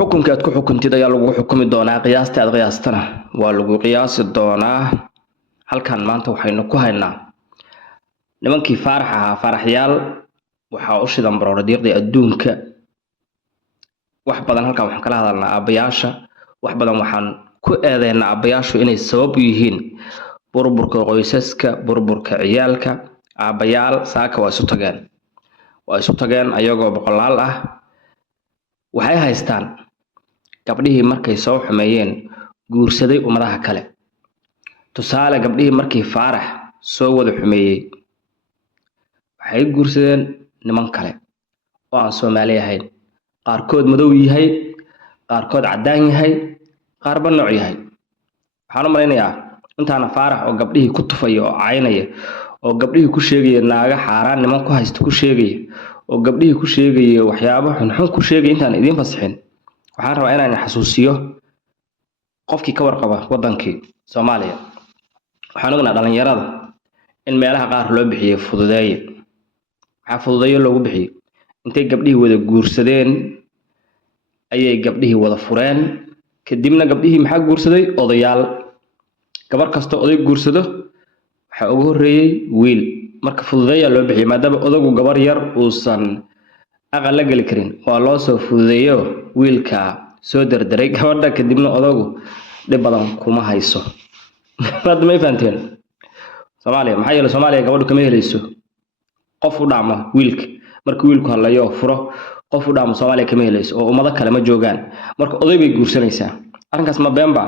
xukunka aad ku xukuntid ayaa lagu xukumi doonaa qiyaasta aad qiyaastana waa lagu qiyaasi doonaa halkan maanta waxaynu ku haynaa nimankii faarax ahaa faaraxyaal waxa u shidan baroordiiqda adduunka wax badan halkan waxaan kala hadalnaa aabayaasha wax badan waxaan ku eedeynaa aabayaashu inay sabab u yihiin burburka qoysaska burburka ciyaalka aabayaal saaka waa isu tageen ayagoo boqolaal ah waxay haystaan gabdhihii markay soo xumeeyeen guursaday ummadaha kale tusaale gabdhihii markii faarax soo wada xumeeyay waxay guursadeen niman kale oo aan Soomaali ahayn qaarkood madow yahay qaarkood cadaan yahay qaarba nooc yahay waxaan u maleynayaa intaana faarax oo gabdhihii ku tufayo oo caynaya oo gabdhihii ku sheegay naaga xaaraan niman ku haysto ku sheegay oo gabdhihii ku sheegay waxyaabo xun ku sheegay intaan idin fasaxin waxaan rabaa inaan xasuusiyo qofkii ka warqaba wadankii Soomaaliya waxaan ognaa dhalinyarada in meelaha qaar loo bixiyay fududeeye waxa fududeeye loogu bixiyay intay gabdhihii wada guursadeen ayay gabdhihii wada fureen kadibna gabdhihii maxaa guursaday odayaal gabar kasta oday guursado waxa ugu horeeyay wiil marka fududeeya loo bixiyay maadaama odagu gabar yar uusan aqal la gali karin waa loo soo fududeeyo wiilka soo dardaray gabadha kadibna odagu dhib badan kuma hayso hadda ma fahanteen Soomaaliya maxay yeelo Soomaaliya gabadhu kama helayso qof u dhaama wiilka marka wiilku halayo furo qof u dhaama Soomaaliya kama helayso oo ummado kale ma joogaan marka oday bay guursanaysaa arrinkaas ma beenba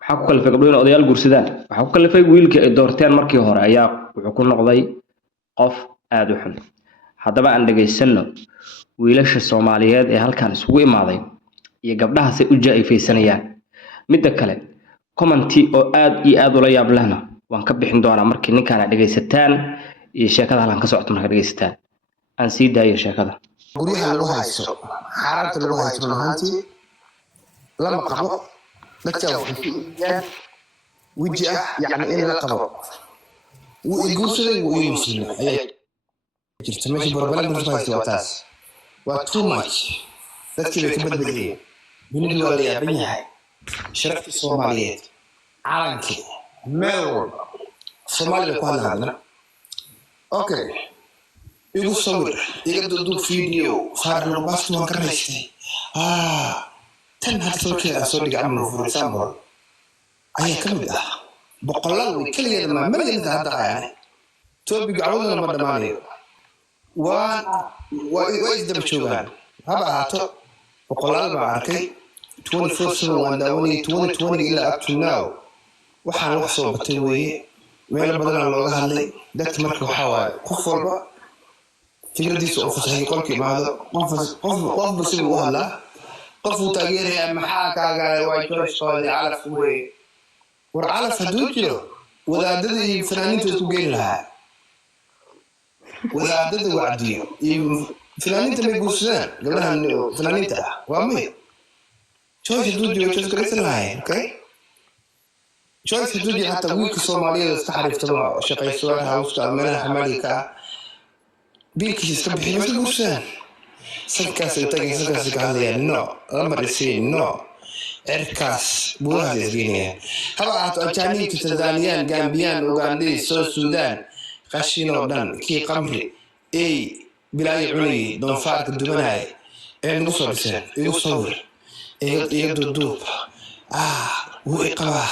waxa ku kalifay gabdhuhu in odayaal guursadaan waxa ku kalifay wiilkii ay doorteen markii hore ayaa wuxuu ku noqday qof aad u xun haddaba aan dhageysano wiilasha Soomaaliyeed ee halkan isugu imaaday iyo gabdhaha si u jaayfaysanayaan midda kale commenti oo aad iyo aad ula yaab lehna waan ka bixin doonaa markii ninkaan dhageysataan iyo sheekada halkan ka socoto marka dhageysataan aan sii daayo sheekada guryaha lagu haysto xaaraanta lagu haysto mahantii lama qabo dadka waxay وجه يعني إيه لقبه ويقول ويمشي جبت ماشي بربلان برسمايس واتاس وتو ماتش تذكر يكبد بدري من الوالية بنيها شركة الصوماليات عالمكي ميرور الصومالي لكوان هذا اوكي يقول صور يقدر يدور فيديو صار له باست وانكرشتي تنهى تصور كذا صور عمله في السامبل أيه كمدة بقولان كل يوم ما ملين هذا يعني توبي قعودنا ما دماني وإيش ده بتشوفان هذا هاتو بقولان معركي 24/7 وانداوني 2020 إلى up to now وحنا وحصل بتوي وين بدنا نلقى هاللي دكت مركب حوالي كفر بقى فكرة دي سوف صحيح كل كي ماذا قف بسوي وهلا قف تغيير يا محاكا وايتوش قال على فوي ورعلى فدوجه وذاددي فنانين تسوقين لها وذاددي وعديه فنانين تبي يقولون قبلها فنانين تاع وامي شوي فدوجه شوي كريس لها اوكي شوي فدوجه حتى ويك الصوماليه استحرف تبع شقي سوالها وسط منها حماليكا بيك يستبح بس يقولون سكاس يتاقي سكاس هذا يعني نو امر يصير نو إركاس بوها زينية هذا أتاني تتزانيان جامبيان أوغاندي سو السودان قشين ودان كي قمري أي بلاي علي دون فارق الدمناي إيه نوصل بسان يوصل يبدو الدوب وإقباه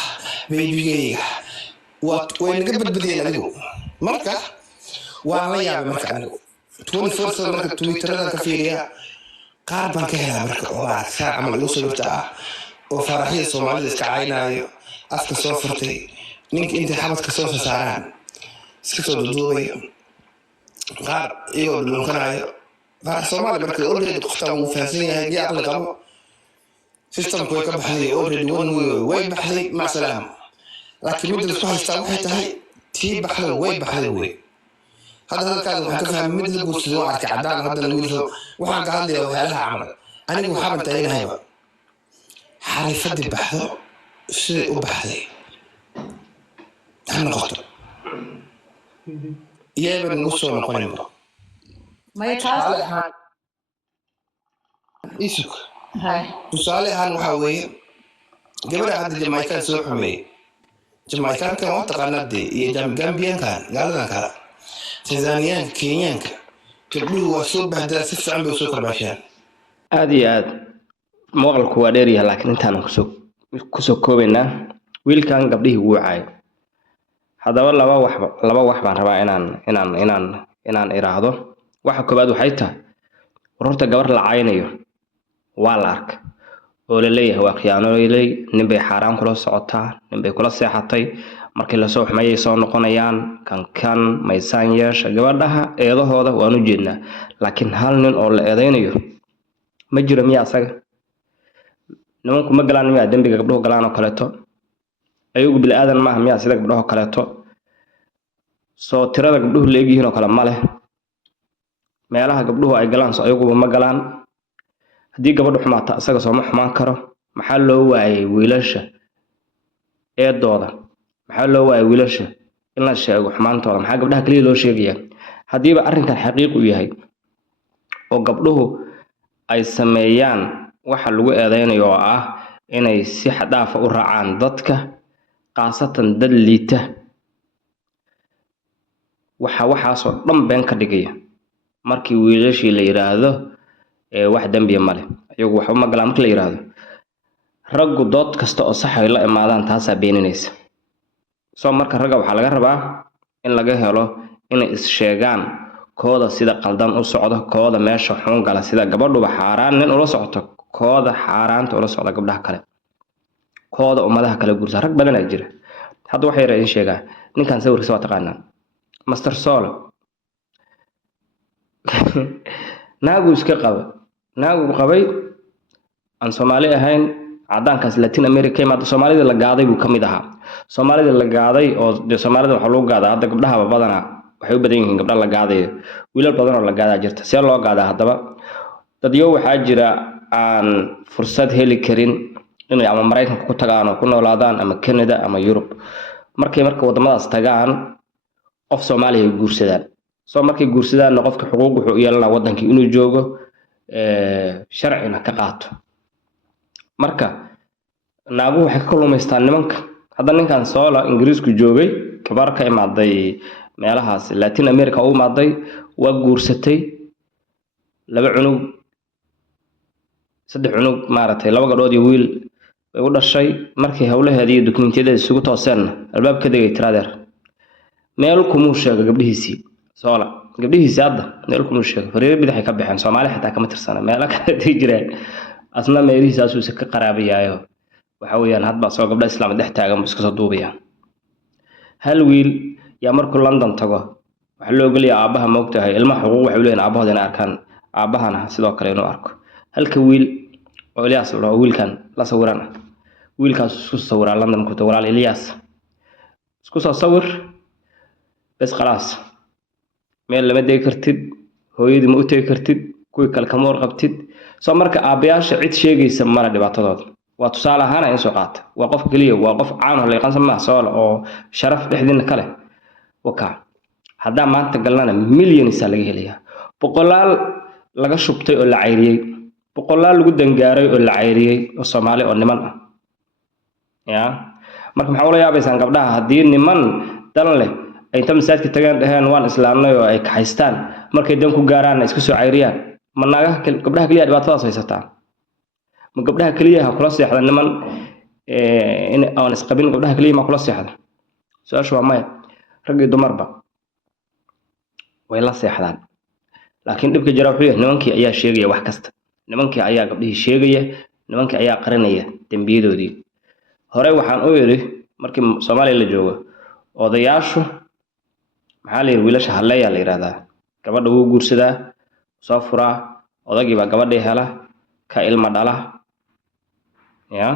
بيبيجي وين قبل بدينا له مركة وعلى يا مركة عنه توني فرصة مركة تويتر هذا كفيريا قاربا كهلا مركة وبعد ساعة عمل يوصل بتاعه وفرحية الصومالية كعينا أفك صوفرتي نيك أنت حبت كصوف سعران سكتوا بدوي غار إيوه بالمكان غار الصومالي بركي أوريد تختار مفاسية هي عقل قبل سيستم كوي كبحلي أوريد وين بحلي مع سلام لكن مدة الصوح يستوحي تهي تي بحلي وين بحلي وين هذا كان وحكفها مدة بوسلوعة كعدان هذا اللي وحكا هذا وهلها عمل أنا وحابن تهينا هيبا حريفة بحثه شيء وبحثي أنا قلت يا ابن نصو نقول ما يتعرف إيشك هاي tusaale ahaan waxaa weeye gabadha hadda jamaican soo xumeeyey jamaicankan waa taqaanaa dee iyo gambiyankan gaaladan kala tanzaniyaanka kenyaanka gabdhuhu waa soo bahdaa si fiican bay soo karbaashaan aad iyo aad muuqaalku waa dheeryahay laakiin intaan kusoo koobaynaa wiilkan gabdhihii wuu caayay haddaba laba wax baan rabaa inaan iraahdo waxa koobaad waxay tahay horta gabar la caaynayo waa la arka oo la leeyahay waa khiyaanooley ninbay xaaraan kula socotaa ninbay kula seexatay markii lasoo xumeeyay soo noqonayaan kan maysaan yeesha gabadhaha eedahooda waan u jeednaa laakiin hal nin oo la eedaynayo ma jiro miyaa asaga nimanku ma galaan miyaa dembiga gabdhuhu galaan oo kaleeto ayagu bil aadan maaha miyaa sida gabdhaho kaleeto soo tirada gabdhuhu leegyihiin oo kale ma leh meelaha gabdhuhu ay galaan soo ayaguba ma galaan haddii gabadhu xumaata asaga sooma xumaan karo maxaa loo waayay wiilasha eedooda maxaa loo waayay wiilasha in la sheego xumaantooda maxaa gabdhaha kaliya loo sheegayaa haddiiba arrinkan xaqiiq u yahay oo gabdhuhu ay sameeyaan waxa lagu eedeynayo oo ah inay si xadaafa u raacaan dadka qaasatan dad liita waxaasoo dhan been ka dhigaya markii wiilashii la yiraahdo wax dambiya male ayagu waxba ma galaan markii la yiraahdo raggu dood kasta oo sax ay la imaadaan taasaa beeninaysa soo marka ragga waxaa laga rabaa in laga helo inay is sheegaan kooda sida qaldan u socdo kooda meesha xun gala sida gabadhuba xaaraan nin ula socoto kooda xaaraanta ula socda gabdhaha kale kooda ummadaha kale gursa rag badan ayaa jira hadda waxay yara in sheegaa ninkan sawirkiisa waa taqaanaa master solo naagu iska qaba naagu qabay aan Soomaali ahayn cadaankaas Latin America ma Soomaalida la gaaday buu kamid ahaa Soomaalida la gaaday oo Soomaalida waxa loo gaadaa hadda gabdhaha badana waxay u badan yihiin gabdhaha la gaaday wiilal badan oo la gaadaa jirta si loo gaadaa haddaba dad yo waxaa jira aan fursad heli karin inay ama Mareykanka ku tagaan oo ku noolaadaan ama Canada ama Europe markay wadamadaas tagaan qof Soomaali ay guursadaan soo markay guursadaan qofka xuquuq wuxuu u yeelanaa wadankii inuu joogo sharcina ka qaato marka naagu waxay ka kulmaystaan nimanka hadda ninkan soola Ingiriisku joogay gabar ka imaaday meelahaas Latin America oo imaaday waa guursatay laba cunug saddex cunug maaragtay laba gabdhood iyo wiil way u dhashay markii hawlaheedii dokumentiyada isugu tooseen albaabka degay tiradeer meel kuma sheego gabdhihiisii soola gabdhihiisii hadda meel kuma sheego fariir bidaxay ka baxeen Soomaali xitaa kama tirsana meel kale ay jireen asna meerihiisaas uu ka qaraabayaayo waxa weeyaan hadba soo gabdha islaam dhex taagan iska soo duubaya hal wiil yaa markuu London tago waxa loo galiyaa aabaha moogtahay ilmaha xuquuq waxay leeyihiin aabahooda inay arkaan aabahana sidoo kale inuu arko halka wiil oo Ilyas loo wiilkan la sawirana wiilkaas isku sawiraa London ku walaal Ilyas isku soo sawir bas khalaas meel lama deegi kartid hooyadii ma u tagi kartid kuwii kale kama warqabtid soo marka aabayaasha cid sheegaysa mara dhibaatadooda waa tusaale ahaan ay soo qaata waa qof kaliya waa qof caan ah leeqan sama soo oo sharaf dhexdina kale waka hadda maanta galnana milyanis laga helayaa boqolaal laga shubtay oo la cayriyay boqolaal lagu dangaaray oo la cayriyay oo Soomaali oo niman ah ya marka maxaa la yaabaysan gabdhaha hadii niman dan leh ay inta masaajidka tagaan dhahaan waan islaamnay oo ay ka haystaan markay dan ku gaaraan iska soo cayriyaan managa gabdhaha kaliya dhibaatadaas haysataa ma gabdhaha kaliya ha kula seexdaan niman in aan isqabin gabdhaha kaliya ma kula seexdaan su'aashu waa maya rag iyo dumarba way la seexdaan laakiin dhibka jira wuxuu yahay nimankii ayaa sheegaya wax kasta nimankii ayaa gabdhihii sheegaya nimankii ayaa qarinaya dambiyadoodii hore waxaan u yiri markii Soomaaliya la joogo odayaashu maxaa la yiri wiilasha haleeya la yiraahdaa gabadha uu guursadaa soo furaa odagii baa gabadhii hela ka ilma dhala ya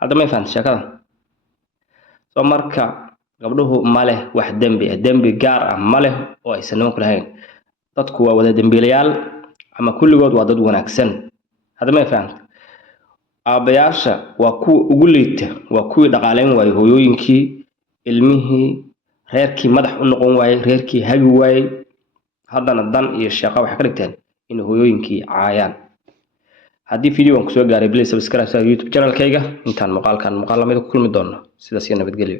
hadda ma fahanti sheekada soo marka gabdhuhu male wax dambi gaar ah male oo aysan nimanku lahayn dadku waa wada dambiilayaal ama kulligood waa dad wanaagsan hadda ma fahanti aabayaasha waa kuwa ugu liita waa kuwii dhaqaaleyn waayay hooyooyinkii ilmihii reerkii madax u noqon waayay reerkii hagi waayay haddana dan iyo shaqo wax ka dhigteen in hooyooyinkii caayaan. haddii video aan kusoo gaaray please subscribe to YouTube channel-kayga intaan muuqaalkan muuqaal lamid ku kulmi doono sidaas iyo nabadgelyo.